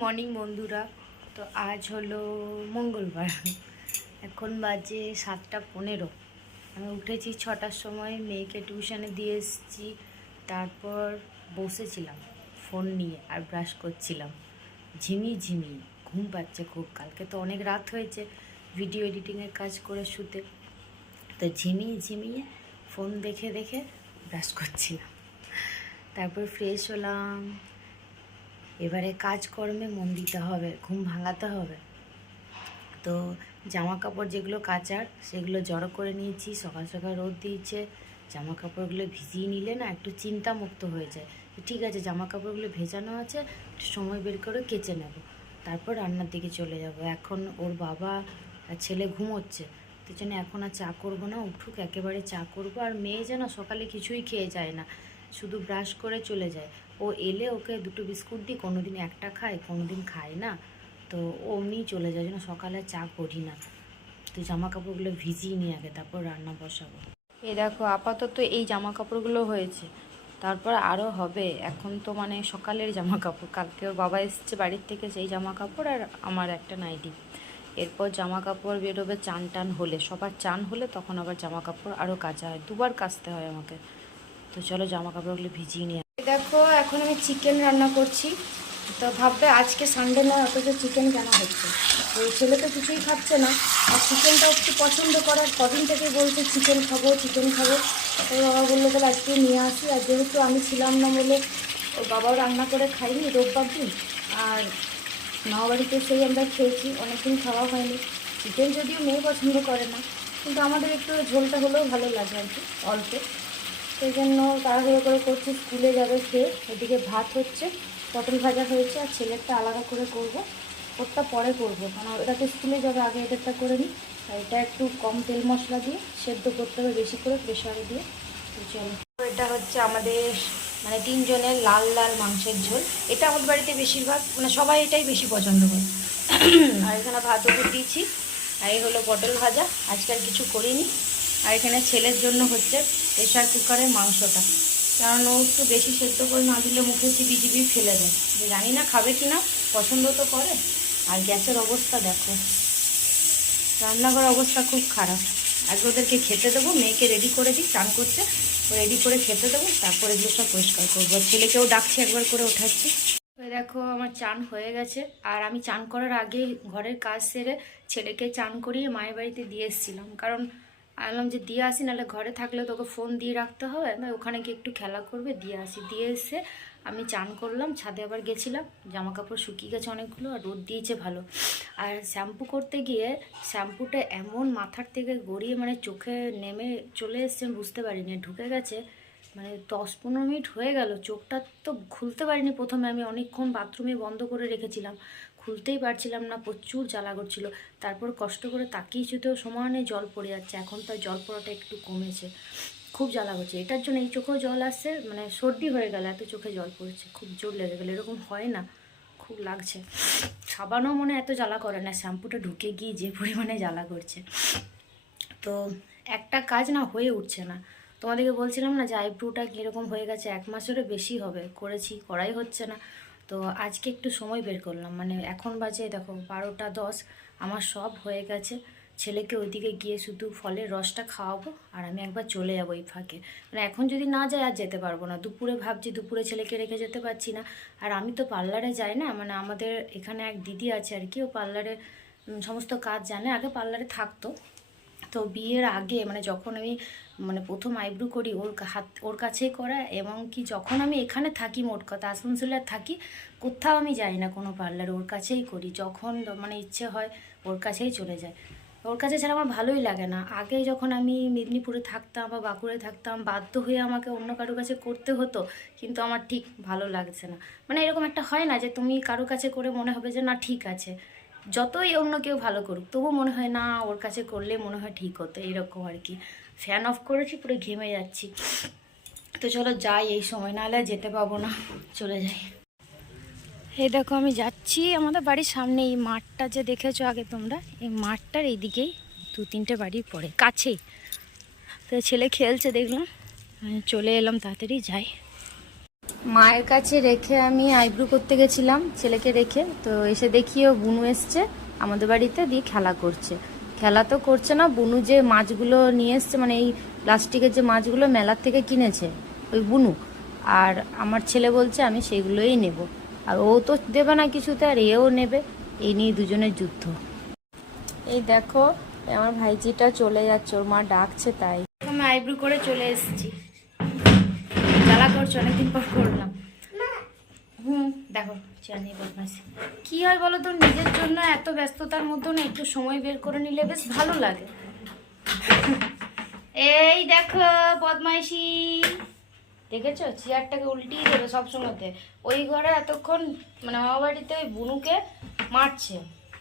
Morning বন্ধুরা। তো আজ হলো মঙ্গলবার, এখন বাজে 7:15। আমি উঠেছি 6টার সময়, মেয়েকে টিউশনে দিয়ে এসেছি। তারপর বসেছিলাম ফোন নিয়ে আর ব্রাশ করছিলাম। ঝিমিয়ে ঘুম পাচ্ছে খুব, কালকে তো অনেক রাত হয়েছে ভিডিও এডিটিংয়ের কাজ করে শুতে। তো ঝিমিয়ে ফোন দেখে দেখে ব্রাশ করছিলাম। তারপর ফ্রেশ হলাম। এবারে কাজকর্মে মন দিতে হবে, ঘুম ভাঙাতে হবে। তো জামা কাপড় যেগুলো কাচার সেগুলো জড়ো করে নিয়েছি। সকাল সকাল রোদ দিয়েছে, জামা কাপড়গুলো ভিজিয়ে নিলে না একটু চিন্তামুক্ত হয়ে যায়। ঠিক আছে, জামা কাপড়গুলো ভেজানো আছে, একটু সময় বের করে কেচে নেব, তারপর রান্নার দিকে চলে যাব। এখন ওর বাবা আর ছেলে ঘুমোচ্ছে, তো জন্য এখন আর চা করবো না, উঠুক একেবারে চা করব। আর মেয়ে যেন সকালে কিছুই খেয়ে যায় না, শুধু ব্রাশ করে চলে যায়। ও এলে ওকে দুটো বিস্কুট দিই, কোনো দিন একটা খায়, কোনো দিন খায় না। তো অমনি চলে যায়, যেন সকালে চা করি না। তো জামা কাপড়গুলো ভিজিয়ে নিয়ে আগে, তারপর রান্না বসাবো। এই দেখো, আপাতত এই জামা কাপড়গুলো হয়েছে, তারপর আরও হবে। এখন তো মানে সকালের জামা কাপড়, কালকে ওর বাবা এসছে বাড়ির থেকে, সেই জামা কাপড় আর আমার একটা নাইটি। এরপর জামা কাপড় বেরোবে চান টান হলে, সবার চান হলে তখন আবার জামা কাপড় আরও কাচা হয়, দুবার কাচতে হয় আমাকে। তো চলো জামা কাপড়গুলো ভিজিয়ে নিয়ে। দেখো এখন আমি চিকেন রান্না করছি। তো ভাববে আজকে সানডে নয়, অথচ চিকেন কেন হচ্ছে। ওই ছেলে তো কিছুই খাচ্ছে না, আর চিকেনটাও একটু পছন্দ করার, কদিন থেকে বলছে চিকেন খাবো চিকেন খাবো। ওর বাবা বললো তাহলে আজকে নিয়ে আসি। আর যেহেতু আমি ছিলাম না বলে ওর বাবাও রান্না করে খাইনি রোববার দিন, আর মামা বাড়িতে সেই আমরা খেয়েছি, অনেকদিন খাওয়া হয়নি। চিকেন যদিও মেয়ে পছন্দ করে না, কিন্তু আমাদের একটু ঝোলটা হলেও ভালো লাগে আর কি, অল্প। সেই জন্য তাড়াহুড়ো করে করছি, স্কুলে যাবে খেয়ে। এদিকে ভাত হচ্ছে, পটল ভাজা হয়েছে, আর ছেলেরটা আলাদা করে করব, ওরটা পরে করবো, কারণ এটা তো স্কুলে যাবে, আগে এদেরটা করে নিই। আর এটা একটু কম তেল মশলা দিয়ে সেদ্ধ করতে হবে, বেশি করে প্রেশারে দিয়ে। চলো, এটা হচ্ছে আমাদের মানে 3 জনের লাল লাল মাংসের ঝোল। এটা আমাদের বাড়িতে বেশিরভাগ মানে সবাই এটাই বেশি পছন্দ করে। আর এখানে ভাত উপর দিয়েছি, আর এই হলো পটল ভাজা, আজকে আর কিছু করিনি। আর এখানে ছেলের জন্য হচ্ছে প্রেশার কুকারের মাংসটা, কারণ ও একটু বেশি সেদ্ধ করে না দিলে মুখে চিবি ফেলে দেয়। যে জানি না খাবে কি না, পছন্দ তো করে। আর গ্যাসের অবস্থা দেখো, রান্নাঘর অবস্থা খুব খারাপ। আগে ওদেরকে খেতে দেবো, মেয়েকে রেডি করে দিই, চান করতে, ও রেডি করে খেতে দেবো, তারপরে এগুলো সব পরিষ্কার করবো। ছেলেকেও ডাকছি, একবার করে ওঠাচ্ছি। দেখো আমার চান হয়ে গেছে, আর আমি চান করার আগে ঘরের কাজ সেরে ছেলেকে চান করিয়ে মায়ের বাড়িতে দিয়ে এসেছিলাম। কারণ বললাম যে দিয়ে আসি, নাহলে ঘরে থাকলে তোকে ফোন দিয়ে রাখতে হবে, ওখানে গিয়ে একটু খেলা করবে, দিয়ে আসি। দিয়ে এসে আমি চান করলাম, ছাদে আবার গেছিলাম, জামা কাপড় শুকিয়ে গেছে অনেকগুলো, আর রোদ দিয়েছে ভালো। আর শ্যাম্পু করতে গিয়ে শ্যাম্পুটা এমন মাথার থেকে গড়িয়ে মানে চোখে নেমে চলে এসছে, আমি বুঝতে পারিনি, ঢুকে গেছে। মানে 10-15 মিনিট হয়ে গেল, চোখটা তো খুলতে পারিনি প্রথমে, আমি অনেকক্ষণ বাথরুমে বন্ধ করে রেখেছিলাম, খুলতেই পারছিলাম না, প্রচুর জ্বালা করছিল। তারপর কষ্ট করে তাকিয়েছিতেও সমানে জল পড়ে যাচ্ছে, এখন তো জল পড়াটা একটু কমেছে, খুব জ্বালা করছে। এটার জন্য এই চোখেও জল আসছে, মানে সর্দি হয়ে গেল, এত চোখে জল পড়েছে, খুব জোর লেগে গেলো, এরকম হয় না, খুব লাগছে। সাবানও মনে এত জ্বালা করে না, শ্যাম্পুটা ঢুকে গিয়ে যে পরিমাণে জ্বালা করছে। তো একটা কাজ না হয়ে উঠছে না। তোমাদেরকে বলছিলাম না যে আইব্রোটা কীরকম হয়ে গেছে, 1 মাসেরও বেশি হবে করাই হচ্ছে না। তো আজকে একটু সময় বের করলাম, মানে এখন বাজে দেখো 12টা 10, আমার সব হয়ে গেছে। ছেলেকে ওইদিকে গিয়ে শুধু ফলের রসটা খাওয়াবো, আর আমি একবার চলে যাবো এই ফাঁকে। মানে এখন যদি না যাই আর যেতে পারবো না, দুপুরে ভাবছি, দুপুরে ছেলেকে রেখে যেতে পারছি না। আর আমি তো পার্লারে যাই না, মানে আমাদের এখানে এক দিদি আছে আর কি, ও পার্লারে সমস্ত কাজ জানে, আগে পার্লারে থাকতো। তো বিয়ের আগে মানে যখন আমি মানে প্রথম আইব্রো করি ওর কাছেই করা, এবং কি যখন আমি এখানে থাকি, মোট কথা আসানসোলে থাকি, কোথাও আমি যাই না কোনো পার্লারে, ওর কাছেই করি। যখন মানে ইচ্ছে হয় ওর কাছেই চলে যায়, ওর কাছে ছাড়া আমার ভালোই লাগে না। আগে যখন আমি মেদিনীপুরে থাকতাম বা বাঁকুড়ায় থাকতাম, বাধ্য হয়ে আমাকে অন্য কারোর কাছে করতে হতো, কিন্তু আমার ঠিক ভালো লাগছে না। মানে এরকম একটা হয় না যে তুমি কারোর কাছে করে মনে হবে যে না ঠিক আছে, যতই অন্য কেউ ভালো করুক তবু মনে হয় না ওর কাছে করলে মনে হয় ঠিক হতো, এরকম আর কি। ফ্যান অফ করেছি, পুরো ঘেমে যাচ্ছি। তো চলো যাই, এই সময় নাহলে যেতে পাবো না, চলে যাই। এই দেখো আমি যাচ্ছি, আমাদের বাড়ির সামনে এই মাঠটা যে দেখেছো আগে তোমরা, এই মাঠটার এইদিকেই 2-3টে বাড়ি পড়ে কাছেই। তো ছেলে খেলছে দেখলাম, চলে এলাম, তাড়াতাড়ি যাই। মায়ের কাছে রেখে আমি আইব্রো করতে গেছিলাম ছেলেকে রেখে, তো এসে দেখিও বুনু এসছে আমাদের বাড়িতে, দিয়ে খেলা করছে। খেলা তো করছে না, বুনু যে মাছগুলো নিয়ে এসছে, মানে এই প্লাস্টিকের যে মাছগুলো মেলার থেকে কিনেছে ওই বুনু, আর আমার ছেলে বলছে আমি সেগুলোই নেব, আর ও তো দেবে না কিছুতে, আর এও নেবে। এই নিয়ে দুজনের যুদ্ধ। এই দেখো আমার ভাইজিটা চলে যাচ্ছে, ওর মা ডাকছে তাই। আমি আইব্রো করে চলে এসেছি। জ্বালা করছো, অনেকদিন পর করলাম। দেখো জানি বদমাইশি কি হয় বলো তো, নিজের জন্য এত ব্যস্ততার মধ্যে না একটু সময় বের করে নিলে বেশ ভালো লাগে। এই দেখো বদমাইশি, দেখেছো চেয়ারটাকে উল্টিয়ে দেবে সবসময়তে। ওই ঘরে এতক্ষণ মানে আমার বাড়িতে ওই বুনুকে মারছে,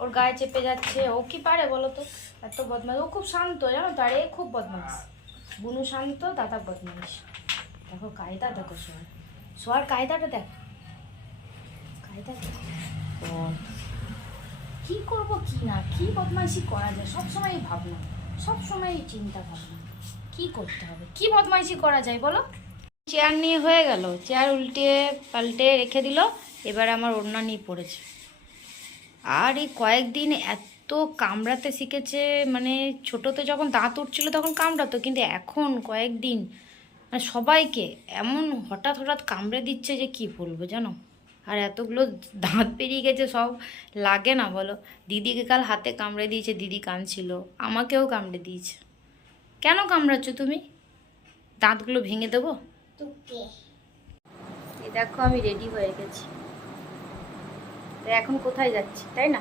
ওর গায়ে চেপে যাচ্ছে। ও কি পারে বলো তো, এত বদমাইশ। ও খুব শান্ত জানো তো, আর এ খুব বদমাইশ। বুনু শান্ত, দাদা বদমাইশ। দেখো কায়দা, দেখো শোয়ার কায়দাটা দেখো, কায়দা কি করবো কি না, কি বদমাইশি করা যায়, সবসময় ভাবনা, সবসময় চিন্তা ভাবনা, কি করতে হবে, কি বদমাইশি করা যায় বলো। চেয়ার নিয়ে হয়ে গেল, চেয়ার উল্টে পাল্টে রেখে দিল, এবার আমার ওড়না নিয়ে পড়েছে। আর এই কয়েকদিন এত কামড়াতে শিখেছে, মানে ছোটোতে যখন দাঁত উঠছিল তখন কামড়াতো, কিন্তু এখন কয়েকদিন মানে সবাইকে এমন হঠাৎ হঠাৎ কামড়ে দিচ্ছে যে কি বলবো জানো। আর এতগুলো দাঁত পেরিয়ে গেছে, সব লাগে না বলো। দিদিকে কাল হাতে কামড়ে দিয়েছে, দিদি কাঁদছিল, আমাকেও কামড়ে দিয়েছে। কেন কামড়াচ্ছ তুমি? দাঁতগুলো ভেঙে দেবো। এই দেখো আমি রেডি হয়ে গেছি, এখন কোথায় যাচ্ছি তাই না?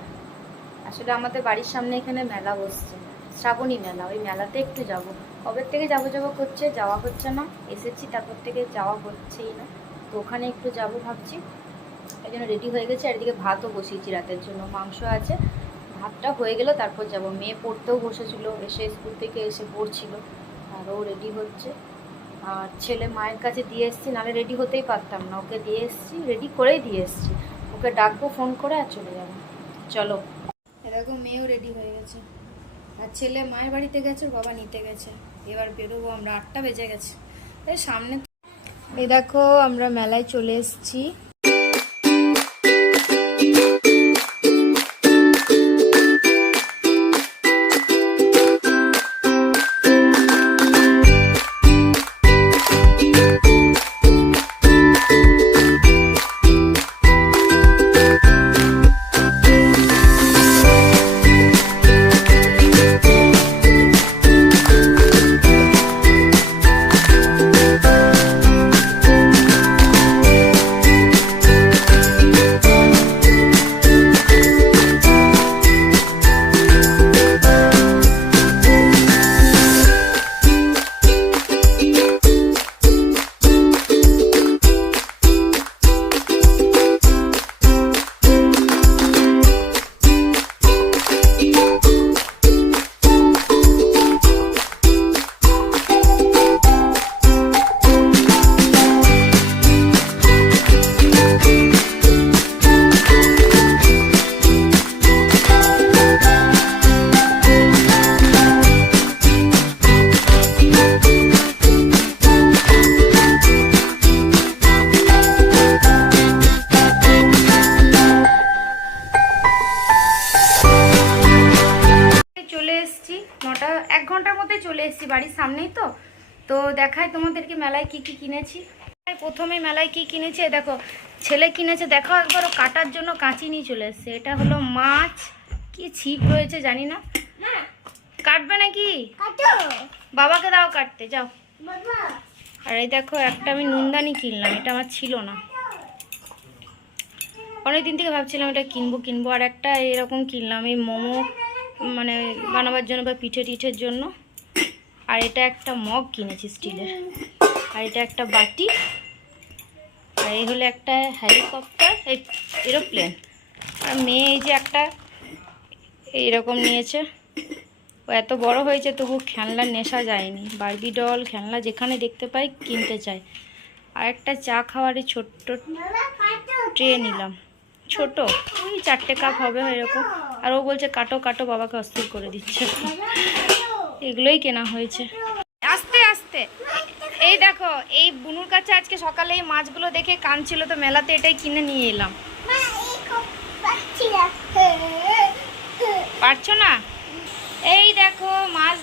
আসলে আমাদের বাড়ির সামনে এখানে মেলা বসছে, শ্রাবণী মেলা, ওই মেলাতে একটু যাব। কবে থেকে যাবো করছে, যাওয়া হচ্ছে না। এসেছি তারপর থেকে যাওয়া হচ্ছেই না, তো ওখানে একটু যাব ভাবছি। এই জন্য রেডি হয়ে গেছে। আর এদিকে ভাতও বসিয়েছি রাতের জন্য, মাংস আছে। ভাতটা হয়ে গেলে তারপর যাব। মেয়ে পড়তেও বসেছিল, এসে স্কুল থেকে এসে পড়ছিল, আর ও রেডি হচ্ছে। আর ছেলে মায়ের কাছে দিয়ে এসেছি, নাহলে রেডি হতেই পারতাম না, ওকে দিয়ে এসেছি, রেডি করেই দিয়ে এসেছি। ওকে ডাকবো ফোন করে আর চলে যাবো। চলো, এরকম মেয়েও রেডি হয়ে গেছে, আর ছেলে মায়ের বাড়িতে গেছে, বাবা নিতে গেছে। এবার বেরোবো আমরা, 8টা বেজে গেছে। এই সামনে এই দেখো আমরা মেলায় চলে এসেছি। চলে এসেছি বাড়ির সামনেই তো। তো দেখাই তোমাদেরকে মেলায় কি কি কিনেছি। প্রথমে মেলায় কি কিনেছে দেখো, ছেলে কিনেছে দেখো একবার, কাটার জন্য কাঁচি নিয়ে চলে এসছে। এটা হলো মাছ, কি ছিপ রয়েছে জানি না, কাটবে নাকি? বাবাকে দাও কাটতে, যাও। আর এই দেখো একটা আমি নুনদানি কিনলাম, এটা আমার ছিল না, অনেকদিন থেকে ভাবছিলাম এটা কিনবো। আর একটা এরকম কিনলাম, এই মোমো মানে বানাবার জন্য বা পিঠে টিঠের জন্য। আর এটা একটা মগ কিনেছি স্টিলের, আর এটা একটা বাটি, আর এই হলো একটা হেলিকপ্টার, এরোপ্লেন। আর মেয়ে এই যে একটা এইরকম নিয়েছে, ও এত বড় হয়েছে তবু খেলনার নেশা যায়নি, বারবি ডল খেলনা যেখানে দেখতে পাই কিনতে চাই। আর একটা চা খাওয়ারই ছোট্ট ট্রে নিলাম, ছোট, ওই 4টে কাপ হবে এরকম। আর ও বলছে কাটো কাটো, বাবাকে অস্থির করে দিচ্ছে। এগুলোই কেনা হয়েছে। আস্তে আস্তে, এই দেখো, এই বুনুর কাছে আজকে সকালে এই মাছগুলো দেখে কাঁদছিল, তো মেলাতে এটাই কিনে নিয়ে এলাম। পারছো না? এই দেখো মাছ